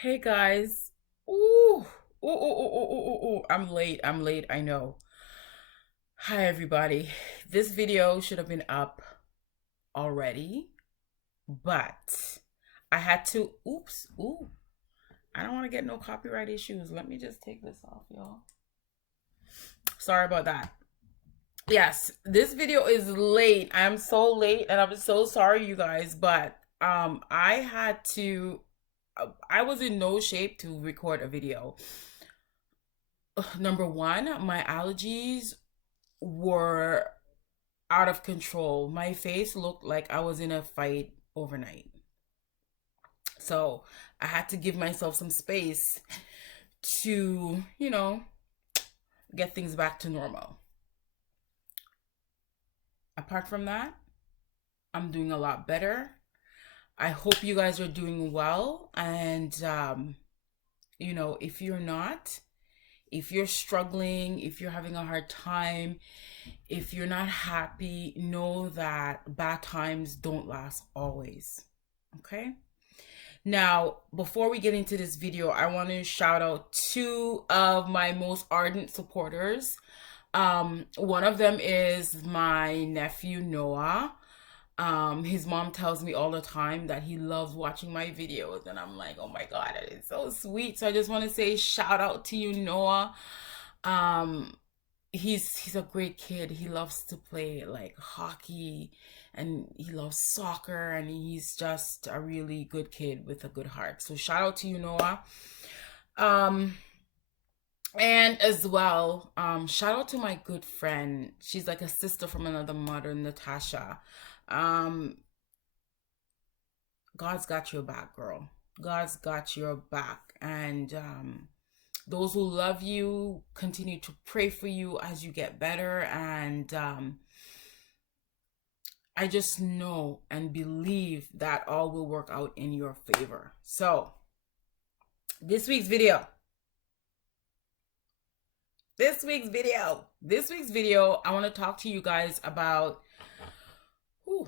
Hey guys. Ooh. Ooh. I'm late. I know. Hi everybody. This video should have been up already, but I had to ooh. I don't want to get no copyright issues. Let me just take this off, y'all. Sorry about that. Yes, this video is late. I'm so late and I'm so sorry you guys, but I had to I was in no shape to record a video. Number one, my allergies were out of control. My face looked like I was in a fight overnight. So I had to give myself some space to, get things back to normal. Apart from that, I'm doing a lot better. I hope you guys are doing well. And, if you're not, if you're struggling, if you're having a hard time, if you're not happy, know that bad times don't last always. Okay? Now, before we get into this video, I want to shout out two of my most ardent supporters. One of them is my nephew Noah. His mom tells me all the time that he loves watching my videos, and I'm like, oh my god, that is so sweet. So I just want to say shout out to you, Noah. Um, he's a great kid. He loves to play like hockey and he loves soccer and he's just a really good kid with a good heart. So shout out to you, Noah. Um and as well, shout out to my good friend. She's like a sister from another mother, Natasha. Um God's got your back, girl. God's got your back. And those who love you continue to pray for you as you get better. And I just know and believe that all will work out in your favor. So, this week's video. I want to talk to you guys about whew,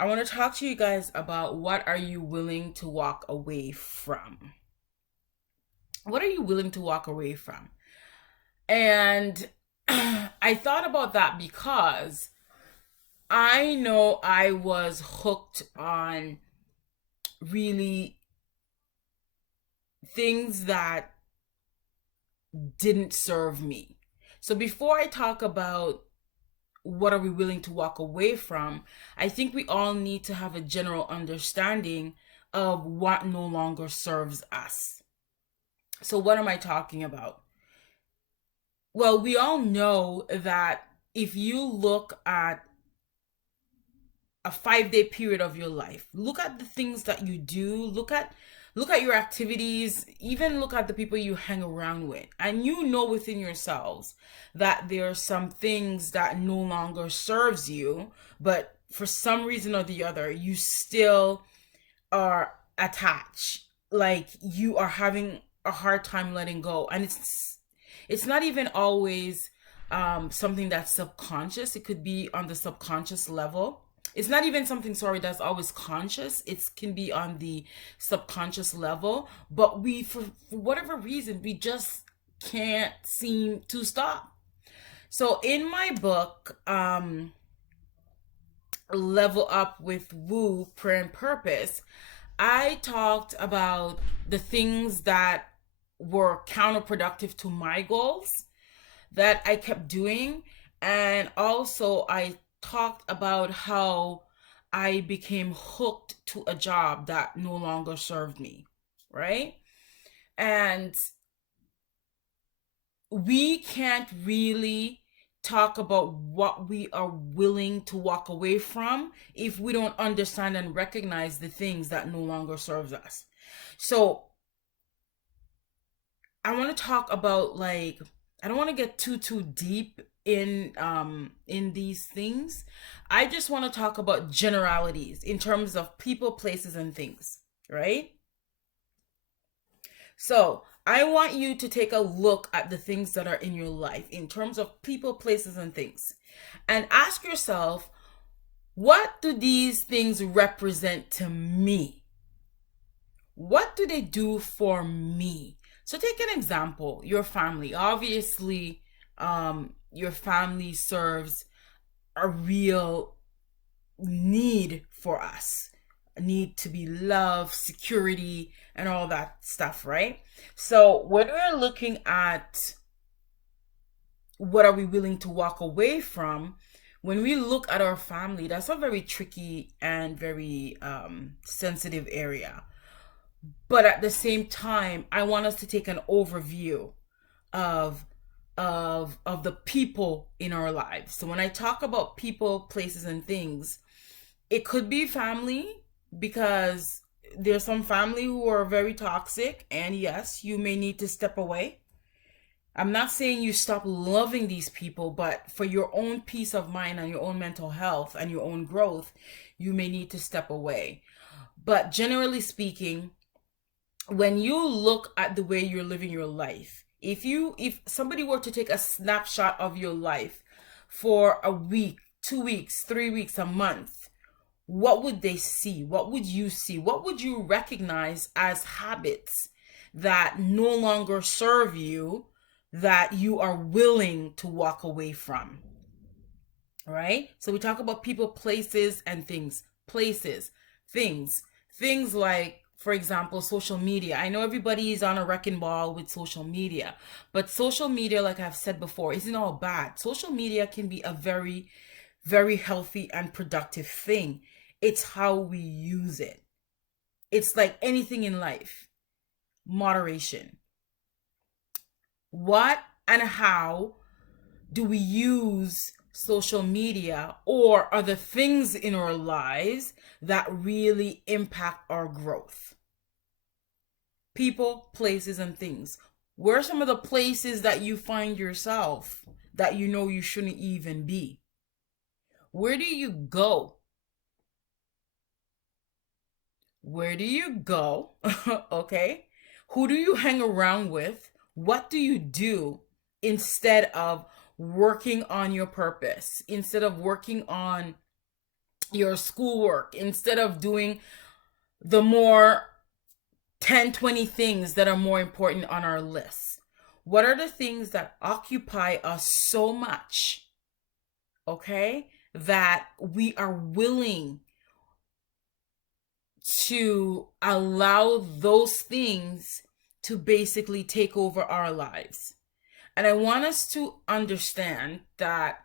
I want to talk to you guys about what are you willing to walk away from? What are you willing to walk away from? And I thought about that because I know I was hooked on really things that didn't serve me. So before I talk about what are we willing to walk away from, I think we all need to have a general understanding of what no longer serves us. So what am I talking about? Well, we all know that if you look at a 5 day period of your life, look at the things that you do, look at your activities, even look at the people you hang around with, and you know within yourselves that there are some things that no longer serves you, but for some reason or the other you still are attached, like you are having a hard time letting go. And it's not even always something that's subconscious. It could be on the subconscious level. It's not even something, sorry, that's always conscious. It can be on the subconscious level, but we for whatever reason we just can't seem to stop. So in my book, Level Up with Woo, Prayer and Purpose, I talked about the things that were counterproductive to my goals that I kept doing. And also, I talked about how I became hooked to a job that no longer served me, right? And we can't really talk about what we are willing to walk away from if we don't understand and recognize the things that no longer serves us. So I want to talk about, like, I don't want to get too deep in these things. I just want to talk about generalities in terms of people, places and things, right? So, I want you to take a look at the things that are in your life in terms of people, places and things, and ask yourself, what do these things represent to me? what do they do for me? So take an example, your family. Obviously, your family serves a real need for us, a need to be loved, security, and all that stuff, right? So when we're looking at what are we willing to walk away from, when we look at our family, that's a very tricky and very sensitive area. But at the same time, I want us to take an overview of of the people in our lives. So when I talk about people, places, and things, it could be family, because there's some family who are very toxic, and yes, you may need to step away. I'm not saying you stop loving these people, but for your own peace of mind and your own mental health and your own growth, you may need to step away. But generally speaking, when you look at the way you're living your life, if somebody were to take a snapshot of your life for a week, 2 weeks, 3 weeks, a month, what would they see? What would you see? What would you recognize as habits that no longer serve you, that you are willing to walk away from? Right? So we talk about people, places, and things. Places, things, things like, for example, social media. I know everybody is on a wrecking ball with social media, but social media, like I've said before, isn't all bad. Social media can be a very, very healthy and productive thing. It's how we use it. It's like anything in life, moderation. What and how do we use social media or other things in our lives that really impact our growth? People, places, and things. Where are some of the places that you find yourself that you know you shouldn't even be? Where do you go? Where do you go? Okay. Who do you hang around with? What do you do instead of working on your purpose, instead of working on your schoolwork, instead of doing the more 10, 20 things that are more important on our list? What are the things that occupy us so much, okay, that we are willing to allow those things to basically take over our lives? And I want us to understand that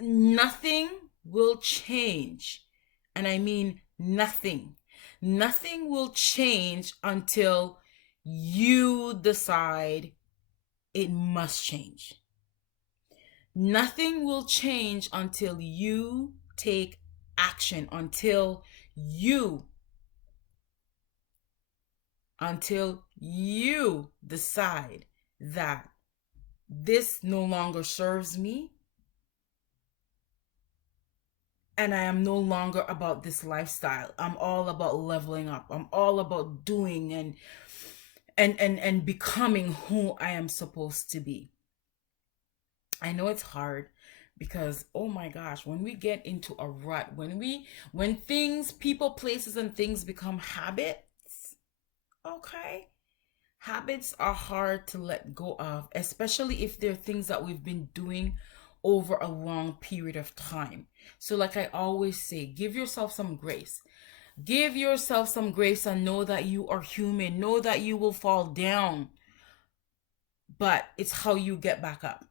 nothing will change. And I mean nothing. Nothing will change until you decide it must change. Nothing will change until you take action, you until you decide that this no longer serves me, and I am no longer about this lifestyle. I'm all about leveling up. I'm all about doing and becoming who I am supposed to be. I know it's hard, because oh my gosh, when we get into a rut, when things, people, places, and things become habits, okay? Habits are hard to let go of, especially if they're things that we've been doing over a long period of time. So, like I always say, give yourself some grace. Give yourself some grace and know that you are human. Know that you will fall down, but it's how you get back up.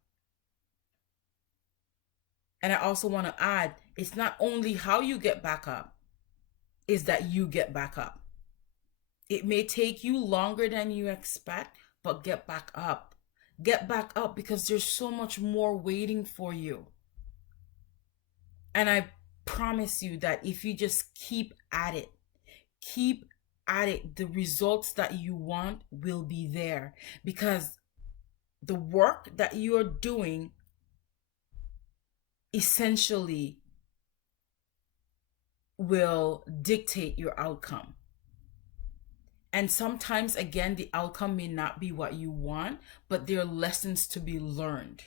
And I also want to add, it's not only how you get back up, is that you get back up. It may take you longer than you expect, but get back up. Get back up, because there's so much more waiting for you. And I promise you that if you just keep at it, the results that you want will be there, because the work that you're doing essentially will dictate your outcome. And sometimes, again, the outcome may not be what you want, but there are lessons to be learned.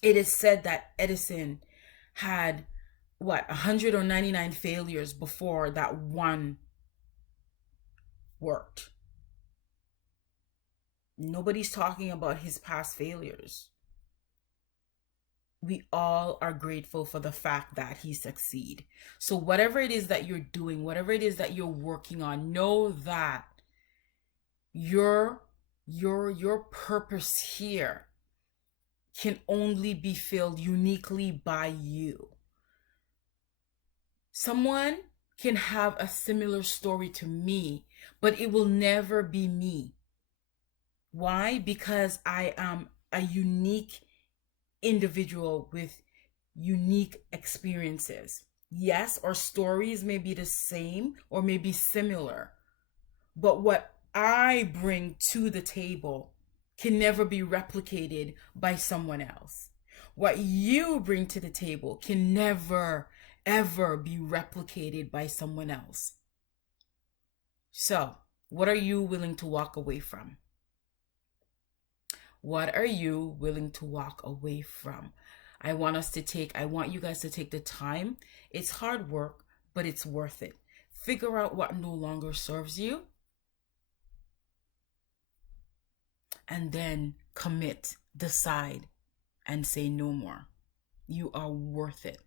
It is said that Edison had 199 failures before that one worked. Nobody's talking about his past failures. We all are grateful for the fact that he succeed. So whatever it is that you're doing, whatever it is that you're working on, know that your your purpose here can only be filled uniquely by you. Someone can have a similar story to me, but it will never be me. Why? Because I am a unique individual with unique experiences. Yes, our stories may be the same or may be similar, but what I bring to the table can never be replicated by someone else. What you bring to the table can never, ever be replicated by someone else. So, what are you willing to walk away from? What are you willing to walk away from? I want you guys to take the time. It's hard work, but it's worth it. Figure out what no longer serves you and then commit, decide, and say no more. You are worth it.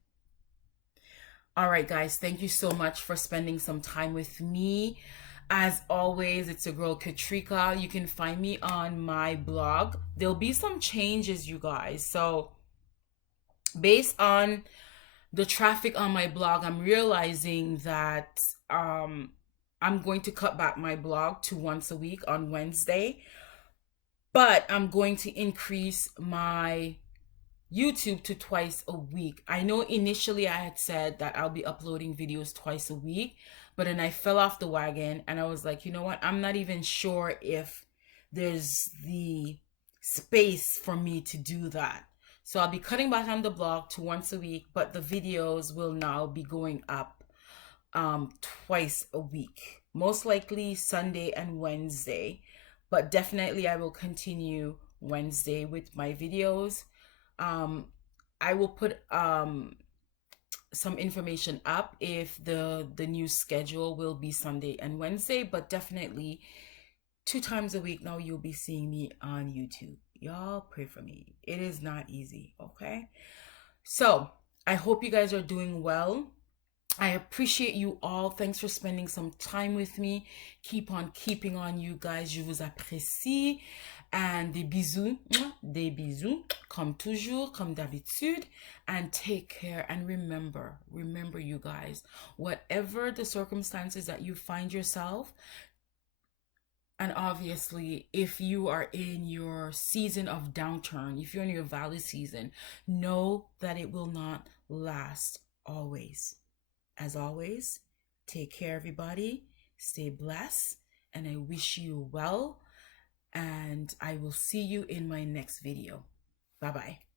All right, guys, thank you so much for spending some time with me. As always, it's your girl Katrika. You can find me on my blog. There'll be some changes, you guys. So, based on the traffic on my blog, I'm realizing that I'm going to cut back my blog to once a week on Wednesday, but I'm going to increase my YouTube to twice a week. I know initially I had said that I'll be uploading videos twice a week, but then I fell off the wagon and I was like, you know what? I'm not even sure if there's the space for me to do that. So I'll be cutting back on the blog to once a week, but the videos will now be going up twice a week. Most likely Sunday and Wednesday, but definitely I will continue Wednesday with my videos. I will put some information up if the new schedule will be Sunday and Wednesday, but definitely 2 times a week now you'll be seeing me on YouTube. Y'all pray for me. It is not easy, okay? So, I hope you guys are doing well. I appreciate you all. Thanks for spending some time with me. Keep on keeping on, you guys. Je vous apprécie. And des bisous, comme toujours, comme d'habitude. And take care. And remember, you guys, whatever the circumstances that you find yourself, and obviously, if you are in your season of downturn, if you're in your valley season, know that it will not last always. As always, take care, everybody. Stay blessed, and I wish you well. And I will see you in my next video. Bye-bye.